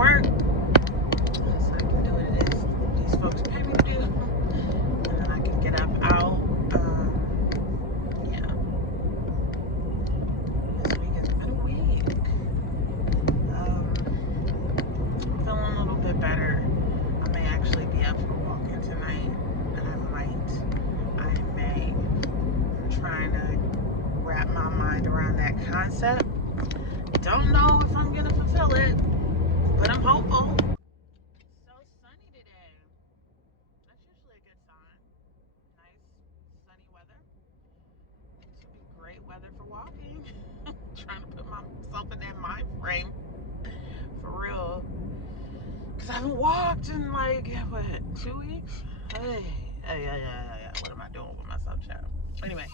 work so I can do what it is these folks pay me to do, and then I can get up out. Yeah, this week has been a week. I'm feeling a little bit better. I may actually be up for walking tonight, and I may. I'm trying to wrap my mind around that concept. Don't know if I'm gonna fulfill it, but I'm hopeful. It's so sunny today. That's usually a good sign. Nice sunny weather. This would be great weather for walking. Trying to put myself in that mind frame for real. Because I haven't walked in like, what, 2 weeks? Hey. What am I doing with myself, child? Anyway.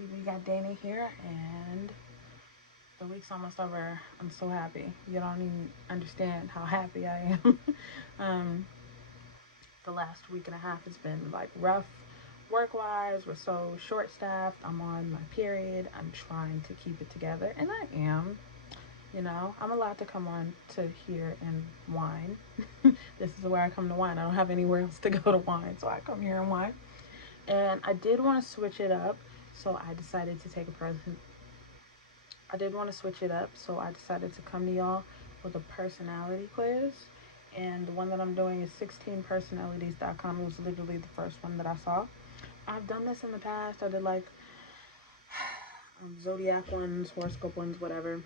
We got Dana here, and the week's almost over. I'm so happy. You don't even understand how happy I am. The last week and a half has been like rough work-wise. We're so short-staffed. I'm on my period. I'm trying to keep it together, and I am. You know, I'm allowed to come on to here and whine. This is where I come to whine. I don't have anywhere else to go to whine, so I come here and whine. And I did want to switch it up, so I decided to take a present. I did want to switch it up, so I decided to come to y'all with a personality quiz. And the one that I'm doing is 16personalities.com. It was literally the first one that I saw. I've done this in the past. I did like zodiac ones, horoscope ones, whatever.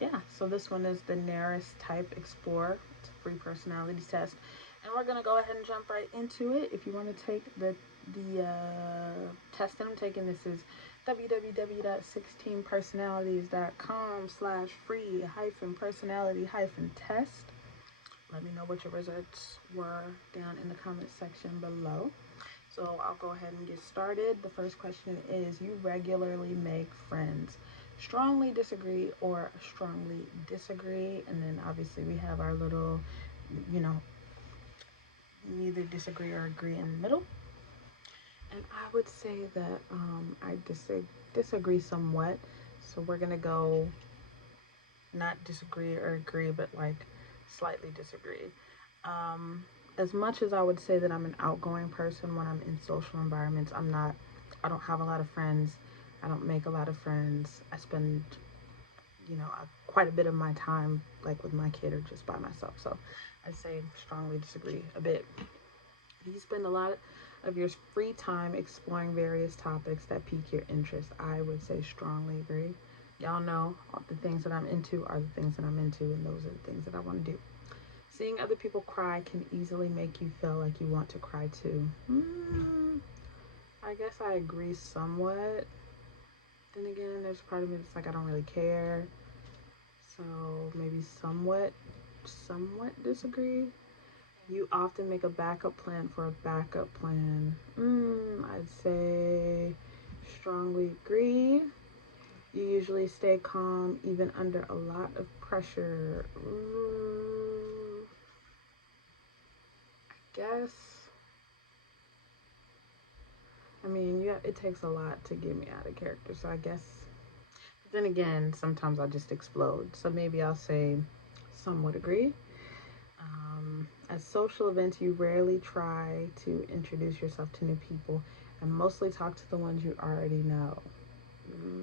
Yeah, so this one is the nearest type explorer. It's a free personality test, and we're gonna go ahead and jump right into it. If you want to take the test that I'm taking, this is www.16personalities.com/free-personality-test. Let me know what your results were down in the comment section below. So I'll go ahead and get started. The first question is, you regularly make friends? Strongly disagree or strongly disagree? And then obviously we have our little, neither disagree or agree in the middle. And I would say that I disagree somewhat. So we're going to go not disagree or agree, but like slightly disagree. As much as I would say that I'm an outgoing person when I'm in social environments, I don't have a lot of friends. I don't make a lot of friends. I spend, quite a bit of my time like with my kid or just by myself. So I'd say strongly disagree a bit. Do you spend a lot of your free time exploring various topics that pique your interest. I would say strongly agree. Y'all know the things that I'm into are the things that I'm into, and those are the things that I want to do. Seeing other people cry can easily make you feel like you want to cry too. I guess I agree somewhat. Then again, there's a part of me that's like I don't really care. So maybe somewhat disagree. You often make a backup plan for a backup plan. I'd say strongly agree. You usually stay calm even under a lot of pressure. I guess. I mean, yeah, it takes a lot to get me out of character, so I guess. Then again, sometimes I'll just explode. So maybe I'll say somewhat agree. At social events, you rarely try to introduce yourself to new people and mostly talk to the ones you already know.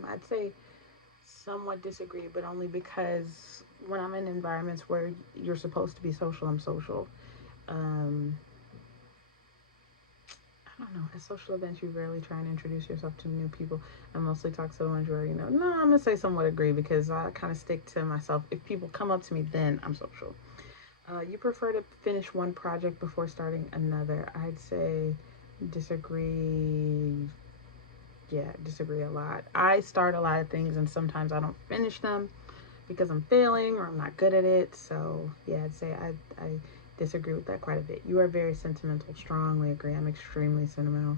I'd say somewhat disagree, but only because when I'm in environments where you're supposed to be social, I'm social. I don't know. At social events, you rarely try and introduce yourself to new people and mostly talk to the ones you already know. No, I'm going to say somewhat agree because I kind of stick to myself. If people come up to me, then I'm social. You prefer to finish one project before starting another. I'd say disagree. Yeah, disagree a lot. I start a lot of things and sometimes I don't finish them because I'm failing or I'm not good at it. So, yeah, I'd say I disagree with that quite a bit. You are very sentimental. Strongly agree. I'm extremely sentimental.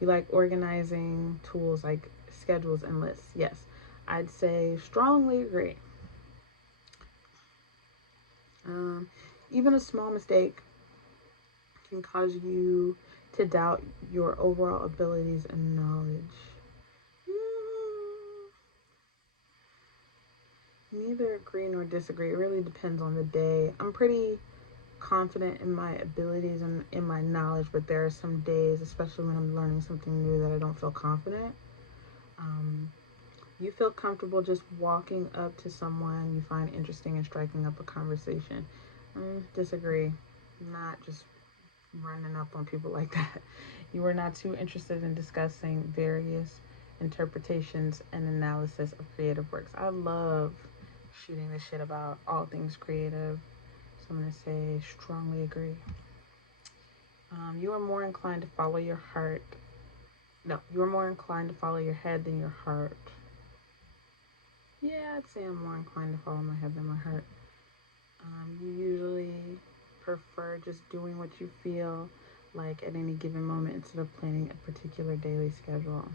You like organizing tools like schedules and lists. Yes, I'd say strongly agree. Um, Even a small mistake can cause you to doubt your overall abilities and knowledge. Neither agree nor disagree. It really depends on the day. I'm pretty confident in my abilities and in my knowledge, but there are some days, especially when I'm learning something new, that I don't feel confident. Um, you feel comfortable just walking up to someone you find interesting and striking up a conversation. Disagree. Not just running up on people like that. You are not too interested in discussing various interpretations and analysis of creative works. I love shooting the shit about all things creative. So I'm going to say strongly agree. You are more inclined to follow your heart. No, you are more inclined to follow your head than your heart. Yeah, I'd say I'm more inclined to follow my head than my heart. You usually prefer just doing what you feel like at any given moment instead of planning a particular daily schedule.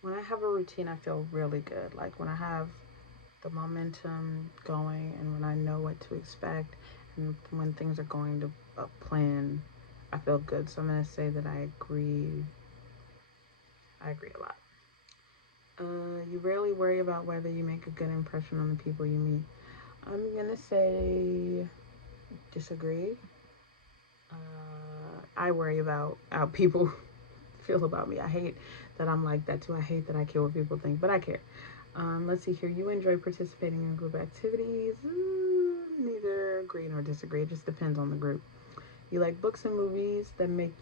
When I have a routine, I feel really good. Like when I have the momentum going and when I know what to expect and when things are going to plan, I feel good. So I'm going to say that I agree. I agree a lot. You rarely worry about whether you make a good impression on the people you meet. I'm going to say disagree. I worry about how people feel about me. I hate that I'm like that too. I hate that I care what people think, but I care. Let's see here. You enjoy participating in group activities. Neither agree nor disagree. It just depends on the group. You like books and movies that make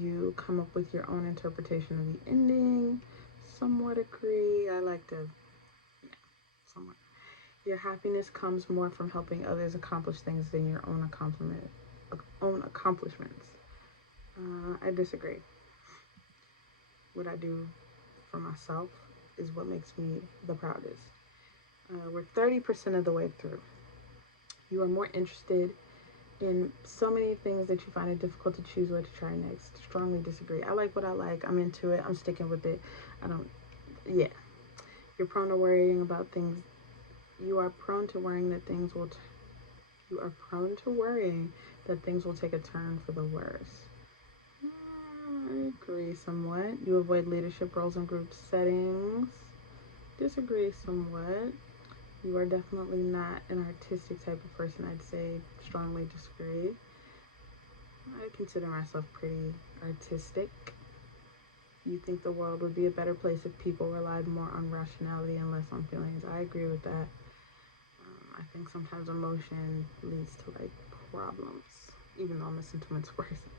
you come up with your own interpretation of the ending. Somewhat agree. I like to, yeah, somewhat. Your happiness comes more from helping others accomplish things than your own accomplishments. I disagree. What I do for myself is what makes me the proudest. We're 30% of the way through. You are more interested in so many things that you find it difficult to choose what to try next. Strongly disagree. I like what I like. I'm into it. I'm sticking with it. I don't, yeah. You're prone to worrying about things. You are prone to worrying that things will, you are prone to worrying that things will take a turn for the worse. I agree somewhat. You avoid leadership roles in group settings. Disagree somewhat. You are definitely not an artistic type of person. I'd say strongly disagree. I consider myself pretty artistic. You think the world would be a better place if people relied more on rationality and less on feelings. I agree with that. I think sometimes emotion leads to like problems. even though I'm a sentimental person.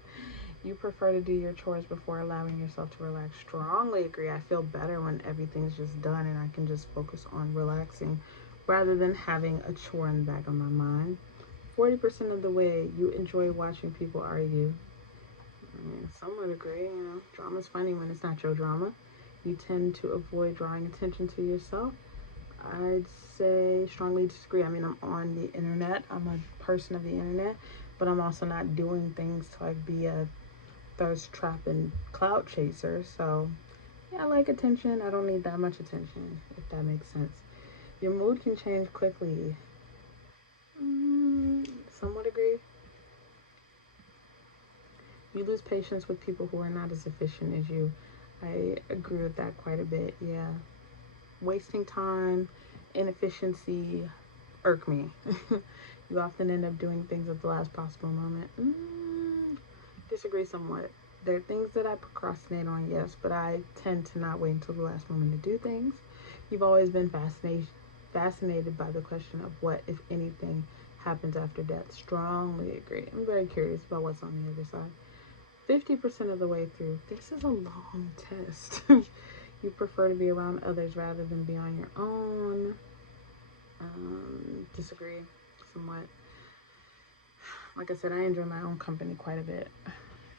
You prefer to do your chores before allowing yourself to relax. Strongly agree. I feel better when everything's just done and I can just focus on relaxing rather than having a chore in the back of my mind. 40% of the way, you enjoy watching people argue. I mean, some would agree, drama's funny when it's not your drama. You tend to avoid drawing attention to yourself. I'd say strongly disagree. I mean, I'm on the internet, I'm a person of the internet, but I'm also not doing things to like be a thirst trap and clout chaser. So, yeah, I like attention. I don't need that much attention, if that makes sense. Your mood can change quickly. Some would agree. You lose patience with people who are not as efficient as you. I agree with that quite a bit. Yeah. Wasting time, inefficiency irk me. You often end up doing things at the last possible moment. Disagree somewhat. There are things that I procrastinate on, yes, but I tend to not wait until the last moment to do things. You've always been fascinated by the question of what, if anything, happens after death. Strongly agree. I'm very curious about what's on the other side. 50% of the way through, this is a long test. You prefer to be around others rather than be on your own. Disagree somewhat. Like I said, I enjoy my own company quite a bit.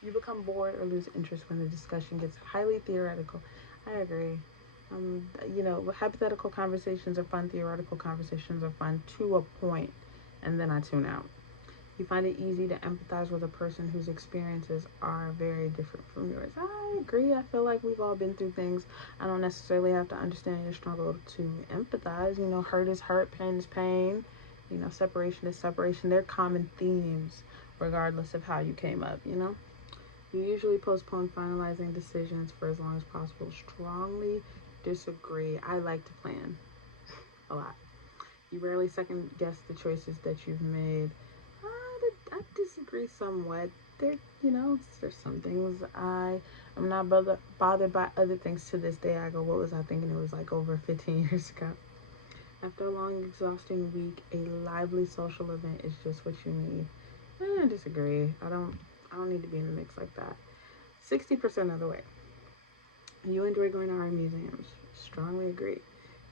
You become bored or lose interest when the discussion gets highly theoretical. I agree. Hypothetical conversations are fun, theoretical conversations are fun to a point, and then I tune out. You find it easy to empathize with a person whose experiences are very different from yours. I agree. I feel like we've all been through things. I don't necessarily have to understand your struggle to empathize. Hurt is hurt, pain is pain. Separation is separation. They're common themes, regardless of how you came up. You usually postpone finalizing decisions for as long as possible. Strongly disagree. I like to plan a lot. You rarely second guess the choices that you've made. I disagree somewhat. There's some things I am not bothered by. Other things to this day, I go, what was I thinking? It was like over 15 years ago. After a long, exhausting week, a lively social event is just what you need. I disagree. I don't need to be in the mix like that. 60% of the way. You enjoy going to art museums. Strongly agree.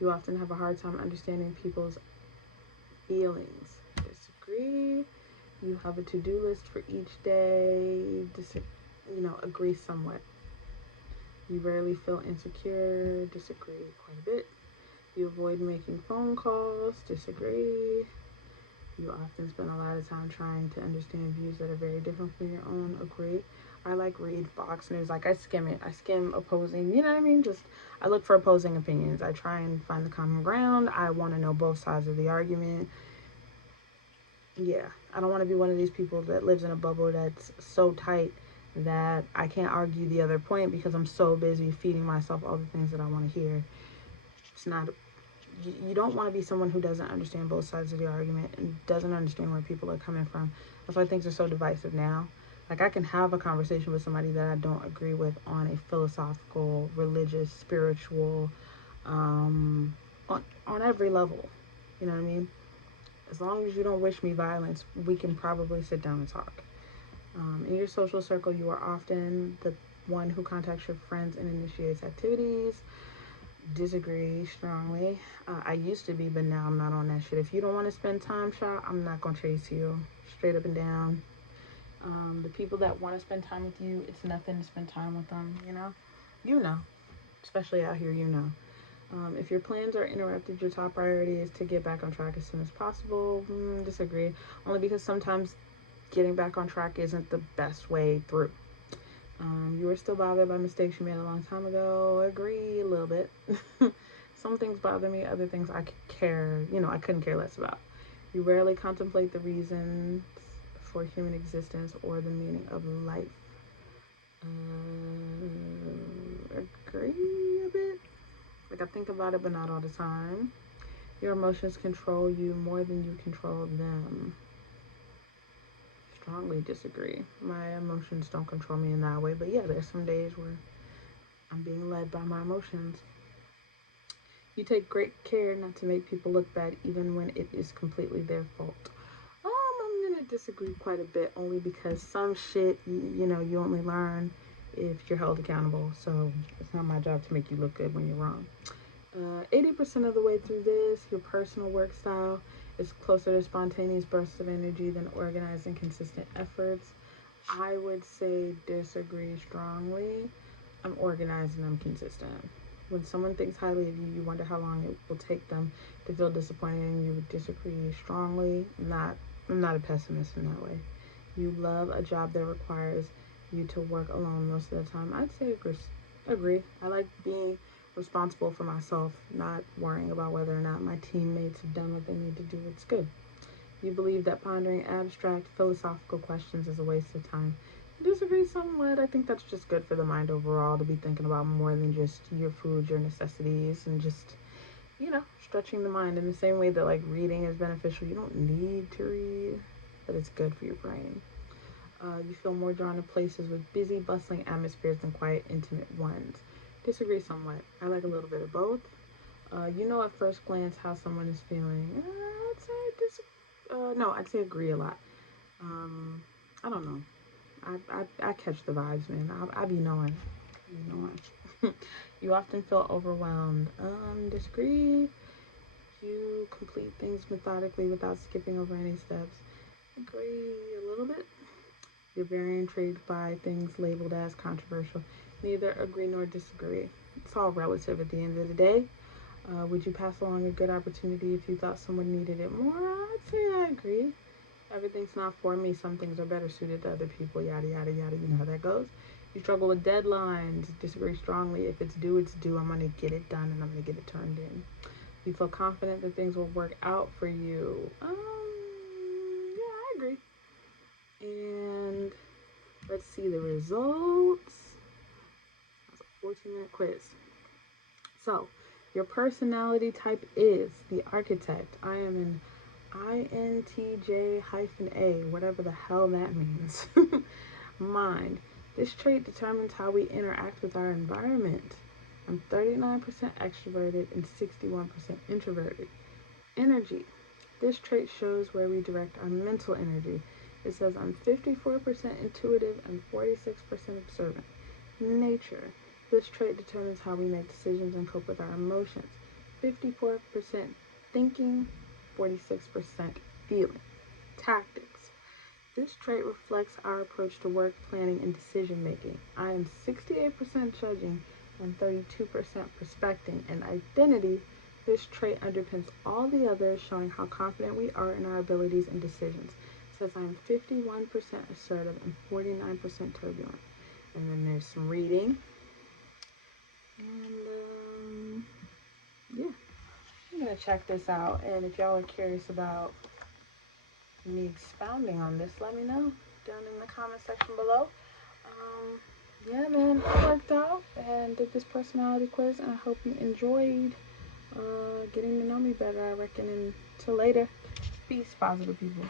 You often have a hard time understanding people's feelings. Disagree. You have a to-do list for each day. Agree somewhat. You rarely feel insecure. Disagree quite a bit. You avoid making phone calls. Disagree. You often spend a lot of time trying to understand views that are very different from your own. Agree. I like read Fox News. Like I skim it. I skim opposing. You know what I mean? Just I look for opposing opinions. I try and find the common ground. I want to know both sides of the argument. Yeah, I don't want to be one of these people that lives in a bubble that's so tight that I can't argue the other point because I'm so busy feeding myself all the things that I want to hear. It's not. You don't want to be someone who doesn't understand both sides of the argument and doesn't understand where people are coming from. That's why things are so divisive now. Like I can have a conversation with somebody that I don't agree with on a philosophical, religious, spiritual, on every level. You know what I mean? As long as you don't wish me violence, we can probably sit down and talk. In your social circle, you are often the one who contacts your friends and initiates activities. Disagree strongly. I used to be, but now I'm not on that shit. If you don't want to spend time, child, I'm not gonna chase you. Straight up and down. The people that want to spend time with you, it's nothing to spend time with them. You know. Especially out here, you know. If your plans are interrupted, your top priority is to get back on track as soon as possible. Disagree. Only because sometimes getting back on track isn't the best way through. You were still bothered by mistakes you made a long time ago. Agree a little bit. Some things bother me, other things I couldn't care less about. You rarely contemplate the reasons for human existence or the meaning of life. Agree a bit. Like I think about it, but not all the time. Your emotions control you more than you control them. Strongly disagree. My emotions don't control me in that way, but yeah, there's some days where I'm being led by my emotions. You take great care not to make people look bad, even when it is completely their fault. I'm gonna disagree quite a bit, only because some shit, you know, you only learn if you're held accountable. So it's not my job to make you look good when you're wrong. 80% of the way through this, your personal work style is closer to spontaneous bursts of energy than organized and consistent efforts. I would say disagree strongly. I'm organized and I'm consistent. When someone thinks highly of you, you wonder how long it will take them to feel disappointed and you would disagree strongly. I'm not a pessimist in that way. You love a job that requires you to work alone most of the time. I'd say agree. I like being responsible for myself, not worrying about whether or not my teammates have done what they need to do. It's good. You believe that pondering abstract philosophical questions is a waste of time. I disagree somewhat. I think that's just good for the mind overall to be thinking about more than just your food, your necessities, and just, you know, stretching the mind in the same way that like reading is beneficial. You don't need to read, but it's good for your brain. You feel more drawn to places with busy, bustling atmospheres than quiet, intimate ones. Disagree somewhat. I like a little bit of both. You know at first glance how someone is feeling. I'd say agree a lot. I don't know. I catch the vibes, man. I be knowing. You know. You often feel overwhelmed. Disagree. You complete things methodically without skipping over any steps. Agree a little bit. You're very intrigued by things labeled as controversial. Neither agree nor disagree. It's all relative at the end of the day. Would you pass along a good opportunity if you thought someone needed it more? I'd say I agree. Everything's not for me. Some things are better suited to other people. Yada, yada, yada. You know how that goes. You struggle with deadlines. Disagree strongly. If it's due, it's due. I'm going to get it done and I'm going to get it turned in. You feel confident that things will work out for you. Yeah, I agree. And let's see the results. That's a 14-minute quiz. So, your personality type is the architect. I am an INTJ-A, whatever the hell that means. Mind. This trait determines how we interact with our environment. I'm 39% extroverted and 61% introverted. Energy. This trait shows where we direct our mental energy. It says I'm 54% intuitive and 46% observant. Nature. This trait determines how we make decisions and cope with our emotions. 54% thinking, 46% feeling. Tactics. This trait reflects our approach to work, planning, and decision making. I am 68% judging and 32% prospecting. And identity. This trait underpins all the others, showing how confident we are in our abilities and decisions. It says I am 51% assertive and 49% turbulent. And then there's some reading. And yeah, I'm gonna check this out. And if y'all are curious about me expounding on this, let me know down in the comment section below. Yeah, man, I worked out and did this personality quiz, and I hope you enjoyed getting to know me better. I reckon. Until later, peace, positive people.